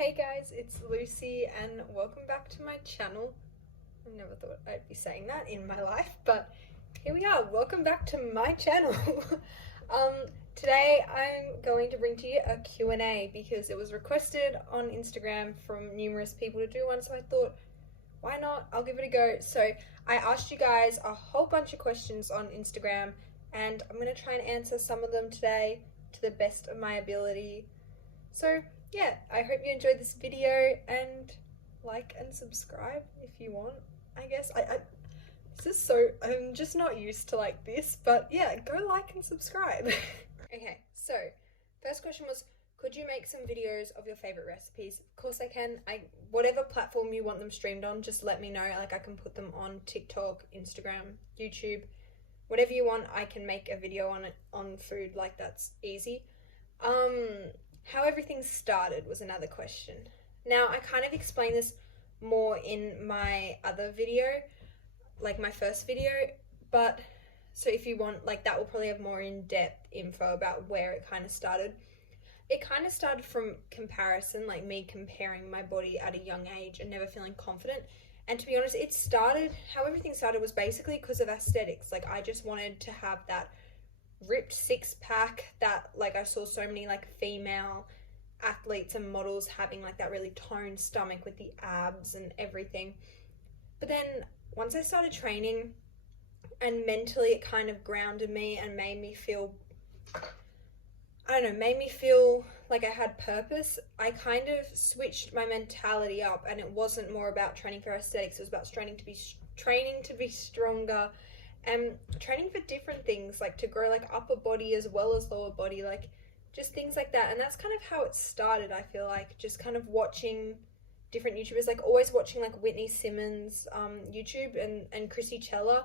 Hey guys, it's Lucy and welcome back to my channel. I never thought I'd be saying that in my life, but here we are. Welcome back to my channel. um, Today I'm going to bring to you a Q&A because it was requested on Instagram from numerous people to do one, so I thought, why not? I'll give it a go. So I asked you guys a whole bunch of questions on Instagram and I'm going to try and answer some of them today to the best of my ability. So yeah, I hope you enjoyed this video and like and subscribe if you want. I guess this is so, I'm just not used to like this, but yeah, go like and subscribe. Okay, so first question was, could you make some videos of your favorite recipes? Of course I can. Whatever platform you want them streamed on, just let me know. Like I can put them on TikTok, Instagram, YouTube, whatever you want. I can make a video on it, on food. Like that's easy. How everything started was another question. Now, I kind of explained this more in my other video, like my first video, but so if you want, like that will probably have more in-depth info about where it kind of started. It kind of started from comparison, like me comparing my body at a young age and never feeling confident. And to be honest, how everything started was basically because of aesthetics. Like I just wanted to have that ripped six-pack that like I saw so many like female athletes and models having, like that really toned stomach with the abs and everything. But then once I started training and mentally it kind of grounded me and made me feel, made me feel like I had purpose. I kind of switched my mentality up and it wasn't more about training for aesthetics. It was about training to be stronger and training for different things, like to grow like upper body as well as lower body, like just things like that. And that's kind of how it started. I feel like just kind of watching different YouTubers, like always watching like Whitney Simmons YouTube and Chrissy Chella.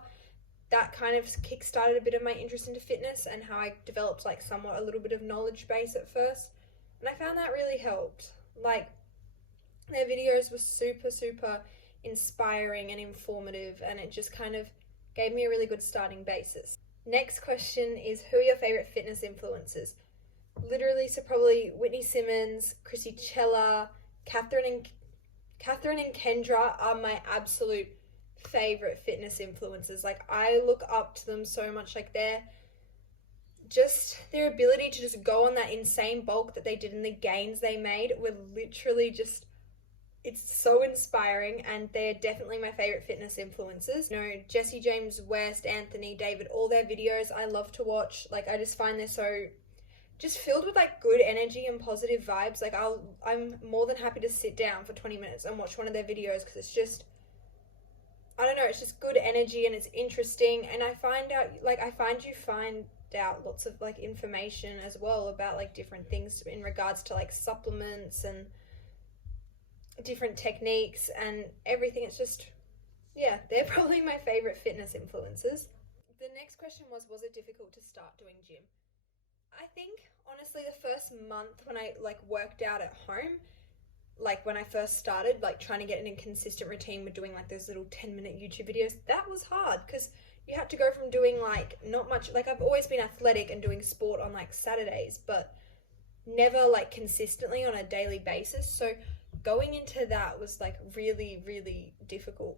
That kind of kick-started a bit of my interest into fitness and how I developed like somewhat a little bit of knowledge base at first, and I found that really helped. Like their videos were super inspiring and informative, and it just kind of gave me a really good starting basis. Next question is, who are your favorite fitness influencers? Literally, so probably Whitney Simmons, Chrissy Chella, Catherine and Kendra are my absolute favorite fitness influencers. Like I look up to them so much. Like their ability to just go on that insane bulk that they did and the gains they made were literally just, it's so inspiring, and they're definitely my favorite fitness influencers. You know, Jesse James West, Anthony, David, all their videos I love to watch. Like I just find they're so just filled with like good energy and positive vibes. Like I'm more than happy to sit down for 20 minutes and watch one of their videos because it's just, I don't know, it's just good energy and it's interesting. And I find you find out lots of like information as well about like different things in regards to like supplements and different techniques and everything. It's just, yeah, they're probably my favorite fitness influencers. The next question was it difficult to start doing gym? I think honestly the first month when I like worked out at home, like when I first started like trying to get in a consistent routine with doing like those little 10-minute YouTube videos, that was hard because you had to go from doing like not much, like I've always been athletic and doing sport on like Saturdays, but never like consistently on a daily basis. So going into that was like really difficult.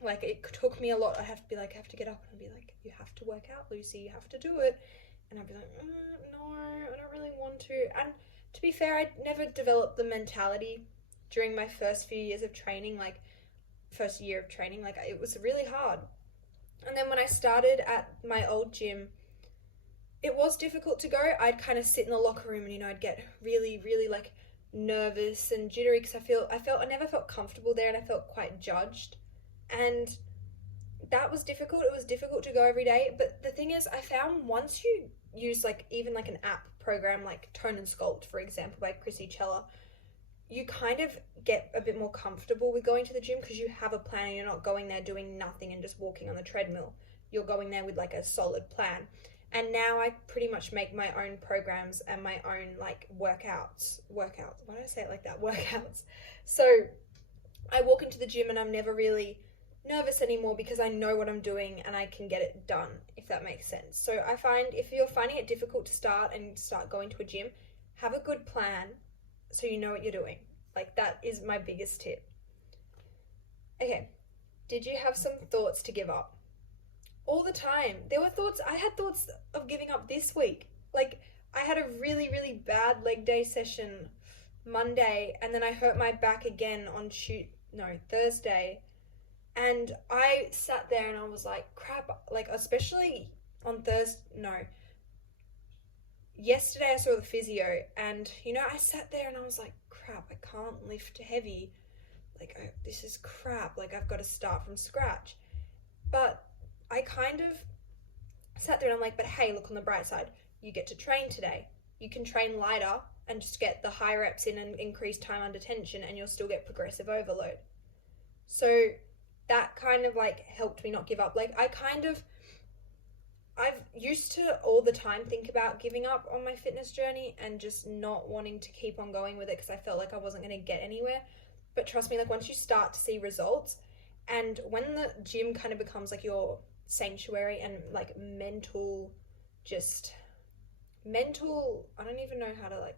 Like it took me a lot. I have to get up and be like, you have to work out, Lucy, you have to do it. And I'd be like, no, I don't really want to. And to be fair, I never developed the mentality during my first few years of training, like first year of training. Like it was really hard. And then when I started at my old gym, it was difficult to go. I'd kind of sit in the locker room and, you know, I'd get really like nervous and jittery because I never felt comfortable there and I felt quite judged. And that was difficult. It was difficult to go every day. But the thing is, I found once you use like even like an app program like Tone and Sculpt, for example, by Chrissy Chella, you kind of get a bit more comfortable with going to the gym because you have a plan and you're not going there doing nothing and just walking on the treadmill. You're going there with like a solid plan. And now I pretty much make my own programs and my own like workouts. Why do I say it like that? Workouts. So I walk into the gym and I'm never really nervous anymore because I know what I'm doing and I can get it done, if that makes sense. So I find if you're finding it difficult to start going to a gym, have a good plan so you know what you're doing. Like, that is my biggest tip. Okay, did you have some thoughts to give up? All the time. I had thoughts of giving up this week. Like, I had a really, really bad leg day session Monday, and then I hurt my back again on Thursday. And I sat there and I was like, crap, like, especially on yesterday I saw the physio, and, I sat there and I was like, crap, I can't lift heavy. Like, this is crap. Like, I've got to start from scratch. But I kind of sat there and I'm like, but hey, look on the bright side. You get to train today. You can train lighter and just get the high reps in and increase time under tension, and you'll still get progressive overload. So that kind of like helped me not give up. Like, I've used to all the time think about giving up on my fitness journey and just not wanting to keep on going with it because I felt like I wasn't going to get anywhere. But trust me, like, once you start to see results, and when the gym kind of becomes like your sanctuary and like mental, I don't even know how to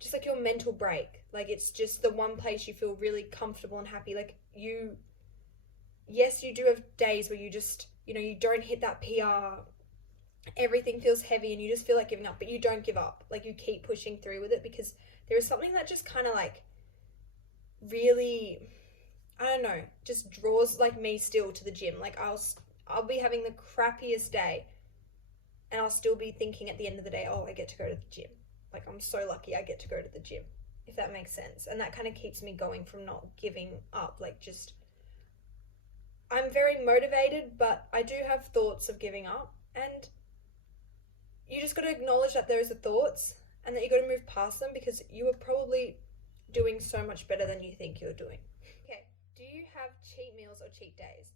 just like your mental break. Like, it's just the one place you feel really comfortable and happy. Like, yes, you do have days where you just, you don't hit that PR. Everything feels heavy and you just feel like giving up, but you don't give up. Like, you keep pushing through with it because there is something that just kind of like really, I don't know, just draws like me still to the gym. Like, I'll be having the crappiest day and I'll still be thinking at the end of the day, oh, I get to go to the gym. Like, I'm so lucky I get to go to the gym, if that makes sense. And that kind of keeps me going from not giving up. Like, I'm very motivated, but I do have thoughts of giving up, and you just got to acknowledge that those are thoughts and that you got to move past them because you are probably doing so much better than you think you're doing. Okay, do you have cheat meals or cheat days?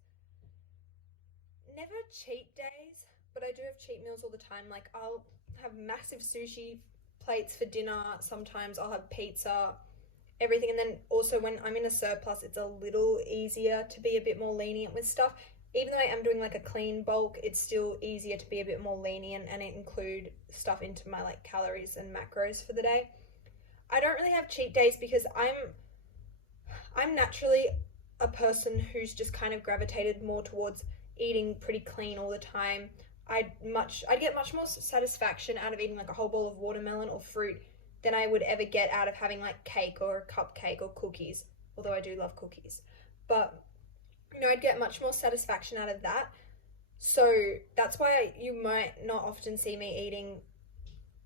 Never cheat days, but I do have cheat meals all the time. Like, I'll have massive sushi plates for dinner. Sometimes I'll have pizza, everything. And then also when I'm in a surplus, it's a little easier to be a bit more lenient with stuff. Even though I am doing like a clean bulk, it's still easier to be a bit more lenient and include stuff into my like calories and macros for the day. I don't really have cheat days because I'm naturally a person who's just kind of gravitated more towards eating pretty clean all the time. I'd get much more satisfaction out of eating like a whole bowl of watermelon or fruit than I would ever get out of having like cake or a cupcake or cookies, although I do love cookies. But, I'd get much more satisfaction out of that. So that's why you might not often see me eating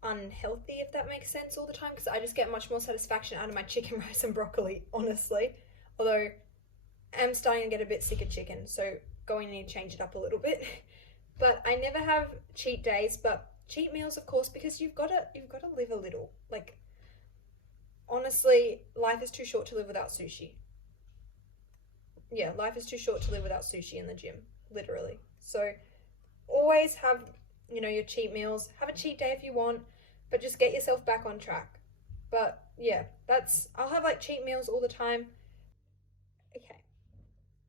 unhealthy, if that makes sense, all the time, because I just get much more satisfaction out of my chicken, rice and broccoli, honestly. Although I'm starting to get a bit sick of chicken, so going to need to change it up a little bit. But I never have cheat days, but cheat meals, of course, because you've got to live a little. Like, honestly, life is too short to live without sushi. Yeah, life is too short to live without sushi in the gym, literally. So always have, your cheat meals. Have a cheat day if you want, but just get yourself back on track. But yeah, I'll have like cheat meals all the time. Okay.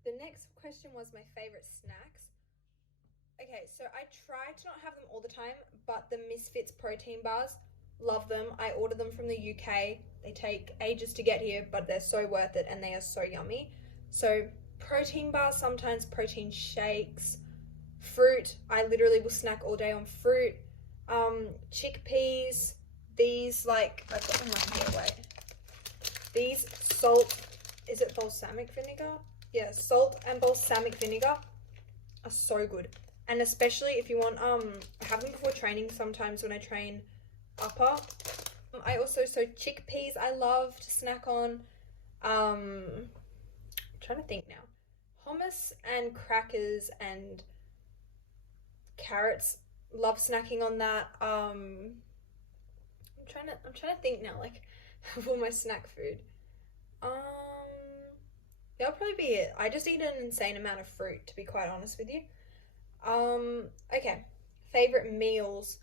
The next question was my favorite snacks. Okay, so I try to not have them all the time, but the Misfits protein bars, love them. I order them from the UK. They take ages to get here, but they're so worth it and they are so yummy. So protein bars, sometimes protein shakes, fruit. I literally will snack all day on fruit. Chickpeas, these I've got them right here, wait. These is it balsamic vinegar? Yeah, salt and balsamic vinegar are so good. And especially if you want, I have them before training sometimes when I train upper. Chickpeas I love to snack on. I'm trying to think now. Hummus and crackers and carrots, love snacking on that. I'm trying to think now, like, of all my snack food. That'll probably be it. I just eat an insane amount of fruit, to be quite honest with you. Okay. Favorite meals,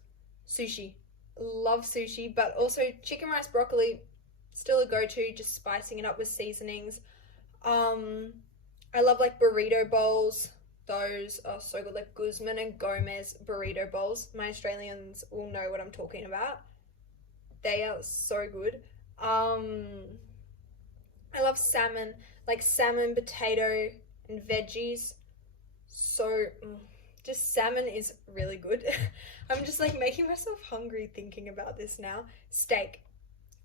sushi. Love sushi, but also chicken, rice, broccoli, still a go-to, just spicing it up with seasonings. I love like burrito bowls. Those are so good, like Guzman and Gomez burrito bowls. My Australians will know what I'm talking about. They are so good. love salmon, like salmon, potato, and veggies. So, just salmon is really good. I'm just like making myself hungry thinking about this now. Steak.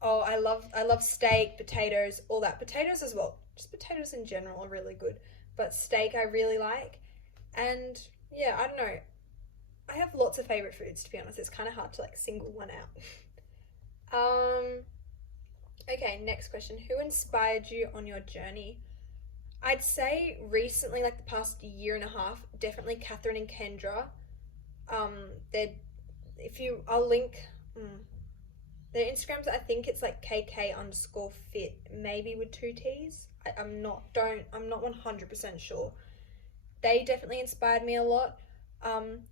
Oh, I love steak, potatoes, all that. Potatoes as well. Just potatoes in general are really good. But steak I really like. And yeah, I don't know. I have lots of favorite foods to be honest. It's kind of hard to like single one out. Um okay, next question. Who inspired you on your journey? I'd say recently, like the past year and a half, definitely Catherine and Kendra. They're if you I'll link their Instagrams. I think it's like KK_fit, maybe with two T's. I'm not 100% sure. They definitely inspired me a lot.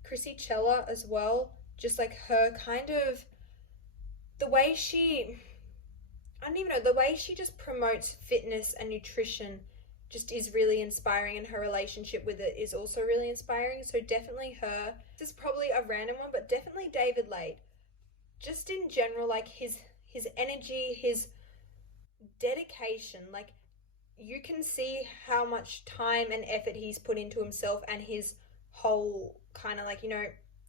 Chrissy Chella as well. Just like her kind of the way she I don't even know, the way she just promotes fitness and nutrition just is really inspiring, and her relationship with it is also really inspiring. So definitely her. This is probably a random one, but definitely David Lade. Just in general, like his energy, his dedication, like you can see how much time and effort he's put into himself and his whole kind of like,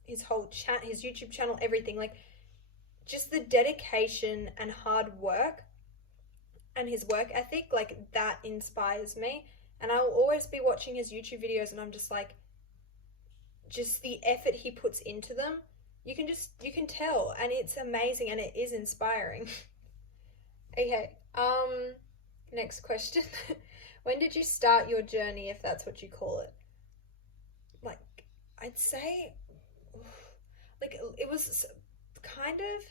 his whole chat, his YouTube channel, everything. Like just the dedication and hard work and his work ethic, like that inspires me. And I'll always be watching his YouTube videos and I'm just like, just the effort he puts into them, you can tell, and it's amazing and it is inspiring. Okay, next question. When did you start your journey, if that's what you call it? Like, I'd say, like, it was kind of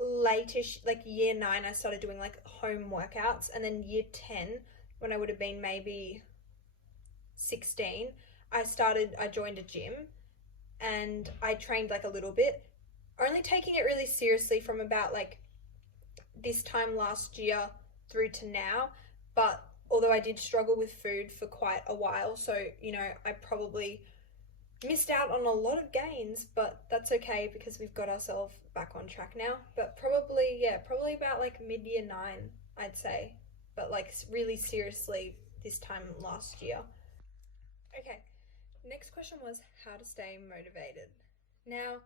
latish, like year 9, I started doing like home workouts, and then year 10, when I would have been maybe 16, I joined a gym and I trained like a little bit, only taking it really seriously from about like this time last year through to now. But although I did struggle with food for quite a while, so I probably missed out on a lot of gains, but that's okay because we've got ourselves back on track now. But probably about like mid-year 9, I'd say, but like really seriously this time last year. Okay, next question was how to stay motivated. Now,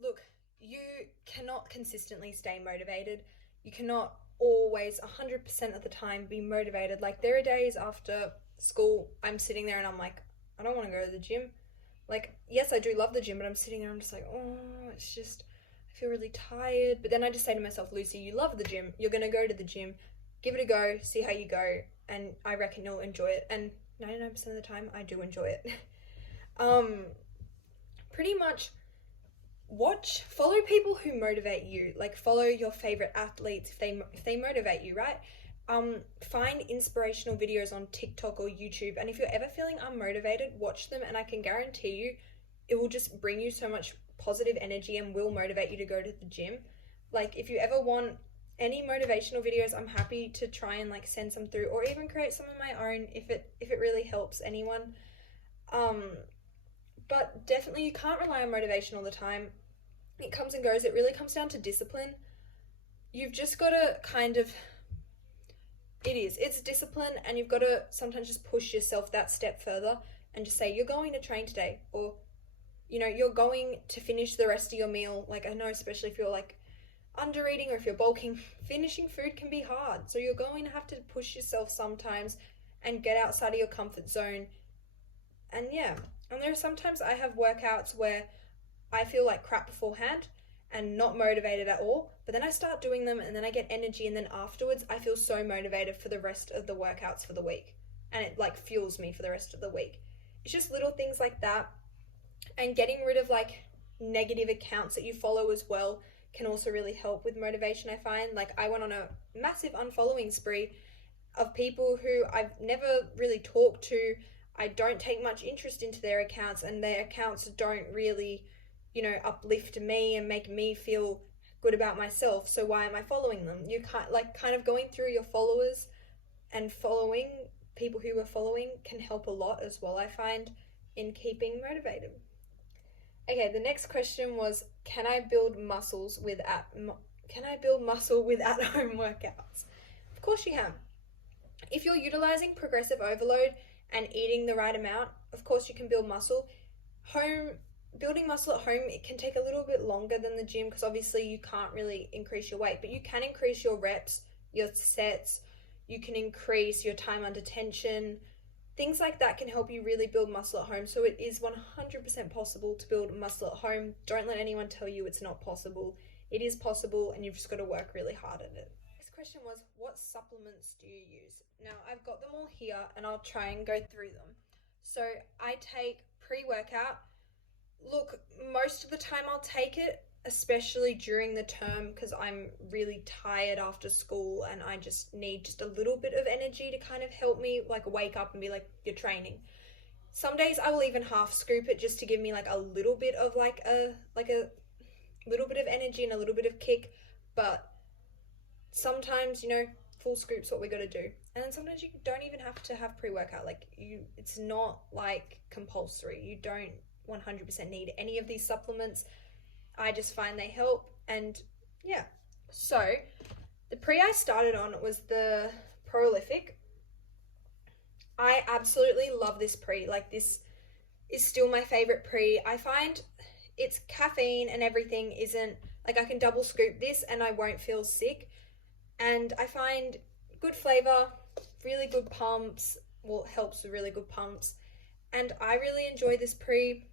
look, you cannot consistently stay motivated. You cannot always 100% of the time be motivated. Like there are days after school I'm sitting there and I'm like, I don't want to go to the gym. Like, yes, I do love the gym, but I'm sitting there, I'm just like, oh, it's just, I feel really tired. But then I just say to myself, Lucy, you love the gym. You're going to go to the gym. Give it a go, see how you go, and I reckon you'll enjoy it. And 99% of the time, I do enjoy it. Pretty much follow people who motivate you. Like, follow your favorite athletes if they motivate you, right? Find inspirational videos on TikTok or YouTube, and if you're ever feeling unmotivated, watch them, and I can guarantee you it will just bring you so much positive energy and will motivate you to go to the gym. Like if you ever want any motivational videos, I'm happy to try and like send some through, or even create some of my own if it really helps anyone. But definitely you can't rely on motivation all the time. It comes and goes. It really comes down to discipline. You've just got to it's discipline, and you've got to sometimes just push yourself that step further and just say, you're going to train today, or, you're going to finish the rest of your meal. Like, I know, especially if you're like under eating or if you're bulking, finishing food can be hard. So you're going to have to push yourself sometimes and get outside of your comfort zone. And yeah, and there are sometimes I have workouts where I feel like crap beforehand and not motivated at all, but then I start doing them and then I get energy, and then afterwards I feel so motivated for the rest of the workouts for the week, and it like fuels me for the rest of the week. It's just little things like that, and getting rid of like negative accounts that you follow as well can also really help with motivation. I find like I went on a massive unfollowing spree of people who I've never really talked to. I don't take much interest into their accounts, and their accounts don't really uplift me and make me feel good about myself. So why am I following them? You can't kind of going through your followers and following people who are following can help a lot as well, I find, in keeping motivated. Okay, the next question was, can I build muscle with at home workouts? Of course you can. If you're utilizing progressive overload and eating the right amount, of course you can build muscle. Building muscle at home, it can take a little bit longer than the gym because obviously you can't really increase your weight, but you can increase your reps, your sets, you can increase your time under tension. Things like that can help you really build muscle at home. So it is 100% possible to build muscle at home. Don't let anyone tell you it's not possible. It is possible, and you've just got to work really hard at it. Next question was, what supplements do you use? Now, I've got them all here, and I'll try and go through them. So I take pre-workout. Look, most of the time I'll take it, especially during the term, because I'm really tired after school and I just need just a little bit of energy to kind of help me like wake up and be like, you're training. Some days I will even half scoop it just to give me like a little bit of like a little bit of energy and a little bit of kick. But sometimes, you know, full scoop's what we got to do. And then sometimes you don't even have to have pre-workout. It's not like compulsory. You don't 100% need any of these supplements. I just find they help, and yeah. So the pre I started on was the Prolific. I absolutely love this pre. Like, this is still my favorite pre. I find its caffeine and everything isn't like, I can double scoop this and I won't feel sick, and I find good flavor, really good pumps. Well, it helps with really good pumps, and I really enjoy this pre.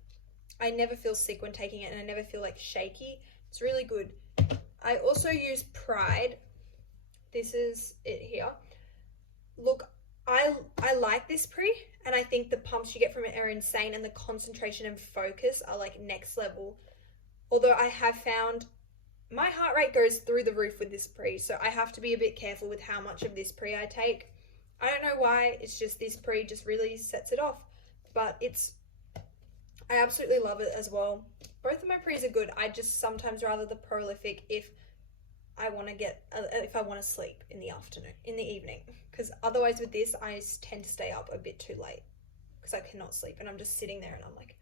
I never feel sick when taking it, and I never feel like shaky. It's really good. I also use Pride. This is it here. Look, I like this pre, and I think the pumps you get from it are insane, and the concentration and focus are like next level. Although I have found my heart rate goes through the roof with this pre, so I have to be a bit careful with how much of this pre I take. I don't know why, it's just this pre just really sets it off, but I absolutely love it as well. Both of my pre's are good. I just sometimes rather the Prolific if I want to sleep in the evening, because otherwise with this I tend to stay up a bit too late because I cannot sleep, and I'm just sitting there and I'm like,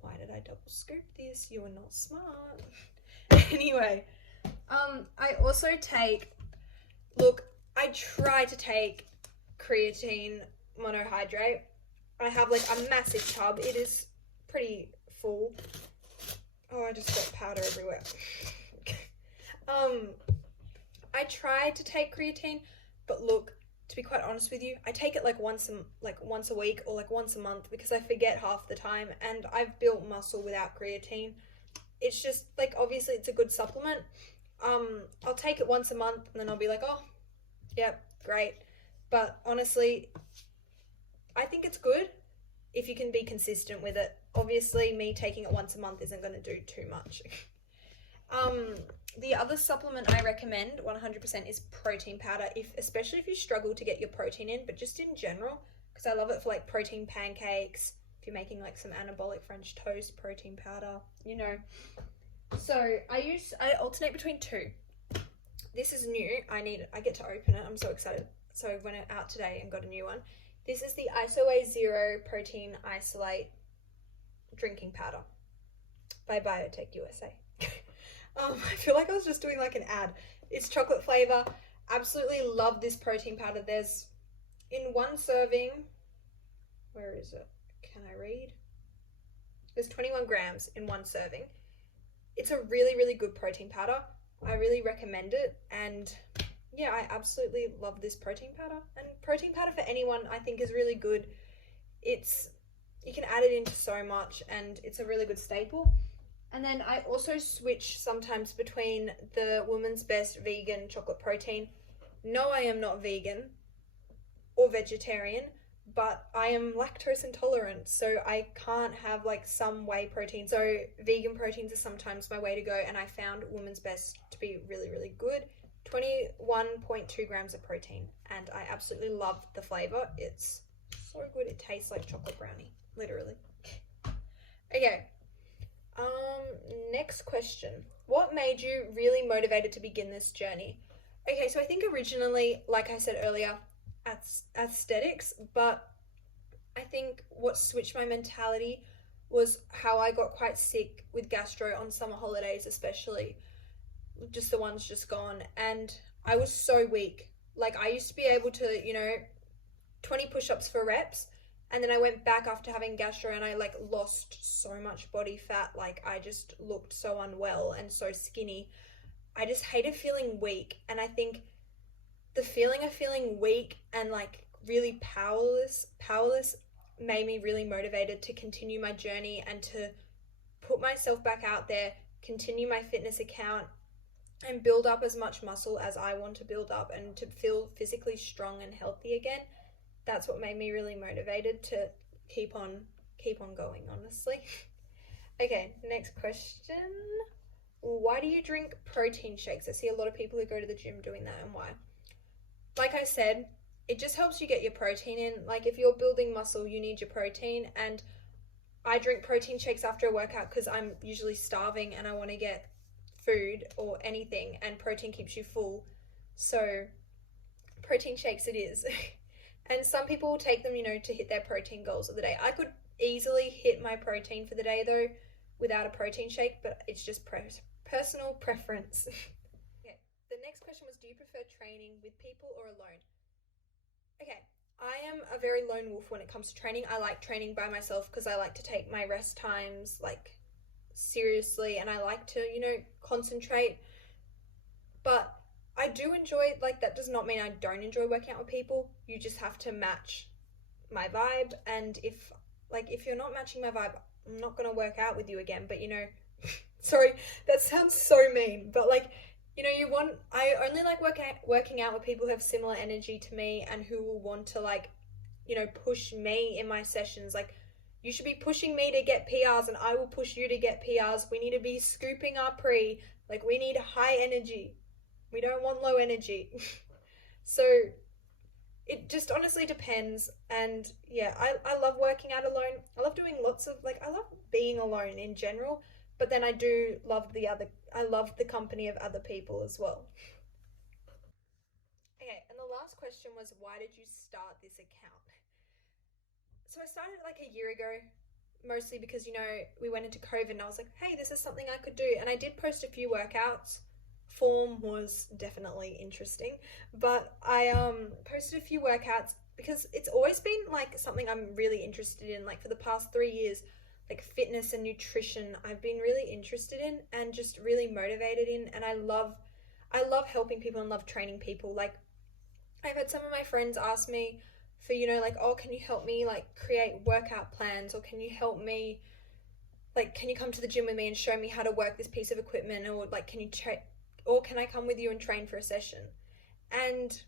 why did I double scoop this? You are not smart. Anyway, I also I try to take creatine monohydrate. I have like a massive tub. It is pretty full. Oh, I just got powder everywhere. I try to take creatine, but look, to be quite honest with you, I take it like once a week or like once a month because I forget half the time, and I've built muscle without creatine. It's just like, obviously it's a good supplement. I'll take it once a month and then I'll be like, oh, yeah, great. But honestly, I think it's good if you can be consistent with it. Obviously, me taking it once a month isn't going to do too much. The other supplement I recommend 100% is protein powder, especially if you struggle to get your protein in, but just in general, because I love it for like protein pancakes, if you're making like some anabolic French toast, protein powder, you know. So I alternate between two. This is new. I get to open it. I'm so excited. So I went out today and got a new one. This is the IsoWay Zero Protein Isolate Drinking Powder by Biotech USA. I feel like I was just doing like an ad. It's chocolate flavor. Absolutely love this protein powder. There's in one serving, where is it? Can I read? There's 21 grams in one serving. It's a really, really good protein powder. I really recommend it. And yeah, I absolutely love this protein powder. And protein powder for anyone, I think, is really good. You can add it into so much, and it's a really good staple. And then I also switch sometimes between the Woman's Best vegan chocolate protein. No, I am not vegan or vegetarian, but I am lactose intolerant, so I can't have like some whey protein. So vegan proteins are sometimes my way to go, and I found Woman's Best to be really, really good. 21.2 grams of protein, and I absolutely love the flavor. It's so good. It tastes like chocolate brownie, literally. Okay. Next question. What made you really motivated to begin this journey? Okay, so I think originally, like I said earlier, aesthetics, but I think what switched my mentality was how I got quite sick with gastro on summer holidays, especially just the ones just gone, and I was so weak. Like I used to be able to, 20 push-ups for reps, and then I went back after having gastro and I like lost so much body fat. Like I just looked so unwell and so skinny. I just hated feeling weak, and I think the feeling of feeling weak and like really powerless made me really motivated to continue my journey and to put myself back out there, continue my fitness account, and build up as much muscle as I want to build up and to feel physically strong and healthy again. That's what made me really motivated to keep on going, honestly. Okay, next question. Why do you drink protein shakes? I see a lot of people who go to the gym doing that, and why? Like I said, it just helps you get your protein in. Like if you're building muscle, you need your protein, and I drink protein shakes after a workout because I'm usually starving and I want to get food or anything, and protein keeps you full. So protein shakes it is. And some people will take them, to hit their protein goals of the day. I could easily hit my protein for the day though without a protein shake, but it's just personal preference. Okay, the next question was, do you prefer training with people or alone? Okay, I am a very lone wolf when it comes to training. I like training by myself because I like to take my rest times like seriously, and I like to, concentrate. But I do enjoy, like, that does not mean I don't enjoy working out with people. You just have to match my vibe, and if you're not matching my vibe, I'm not going to work out with you again. But sorry, that sounds so mean, but like, I only like working out with people who have similar energy to me and who will want to like, push me in my sessions. Like, you should be pushing me to get PRs and I will push you to get PRs. We need to be scooping our pre. Like, we need high energy. We don't want low energy. So it just honestly depends. And yeah, I love working out alone. I love doing lots of I love being alone in general, but then I do love I love the company of other people as well. Okay, and the last question was, why did you start this account? So I started like a year ago, mostly because, we went into COVID and I was like, hey, this is something I could do. And I did post a few workouts. Form was definitely interesting, but I posted a few workouts because it's always been like something I'm really interested in. Like for the past 3 years, like fitness and nutrition, I've been really interested in and just really motivated in. And I love helping people and love training people. Like I've had some of my friends ask me for, like, oh, can you help me like create workout plans, or can you help me, like, can you come to the gym with me and show me how to work this piece of equipment, or like, or can I come with you and train for a session? And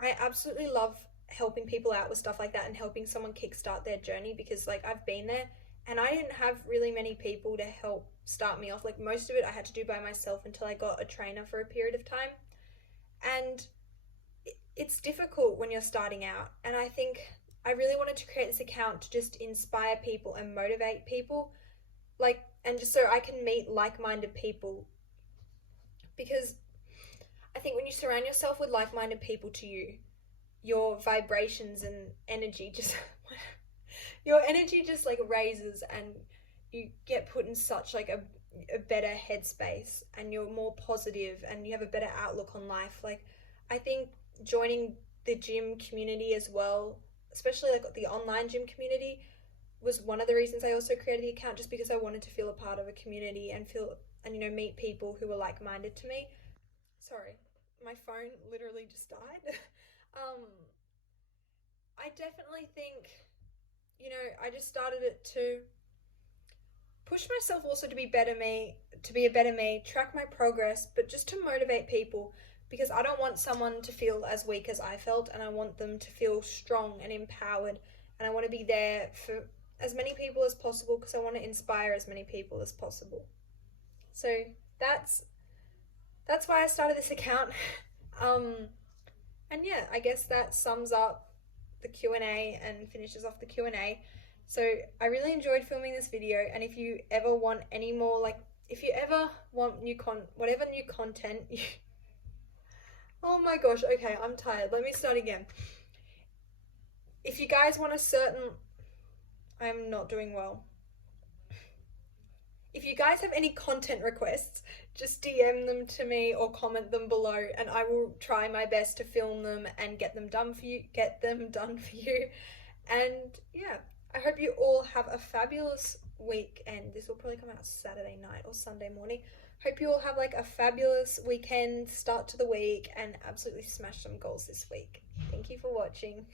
I absolutely love helping people out with stuff like that and helping someone kickstart their journey, because like I've been there and I didn't have really many people to help start me off. Like most of it I had to do by myself until I got a trainer for a period of time. And it's difficult when you're starting out. And I think I really wanted to create this account to just inspire people and motivate people, like, and just so I can meet like-minded people. Because I think when you surround yourself with like-minded people to you, your vibrations and energy just your energy just like raises, and you get put in such like a better headspace, and you're more positive and you have a better outlook on life. Like I think joining the gym community as well, especially like the online gym community, was one of the reasons I also created the account, just because I wanted to feel a part of a community and meet people who were like-minded to me. Sorry, my phone literally just died. um I definitely think, I just started it to push myself also to be a better me, track my progress, but just to motivate people, because I don't want someone to feel as weak as I felt, and I want them to feel strong and empowered, and I want to be there for as many people as possible because I want to inspire as many people as possible. So that's why I started this account. um and yeah, I guess that sums up the Q&A and finishes off the Q&A. So I really enjoyed filming this video, and if you ever want any more, like if you ever want whatever new content oh my gosh, okay, I'm tired. Let me start again. If you guys want a certain I'm not doing well. If you guys have any content requests, just DM them to me or comment them below, and I will try my best to film them and get them done for you. And yeah, I hope you all have a fabulous week, and this will probably come out Saturday night or Sunday morning. Hope you all have like a fabulous weekend, start to the week, and absolutely smash some goals this week. Thank you for watching.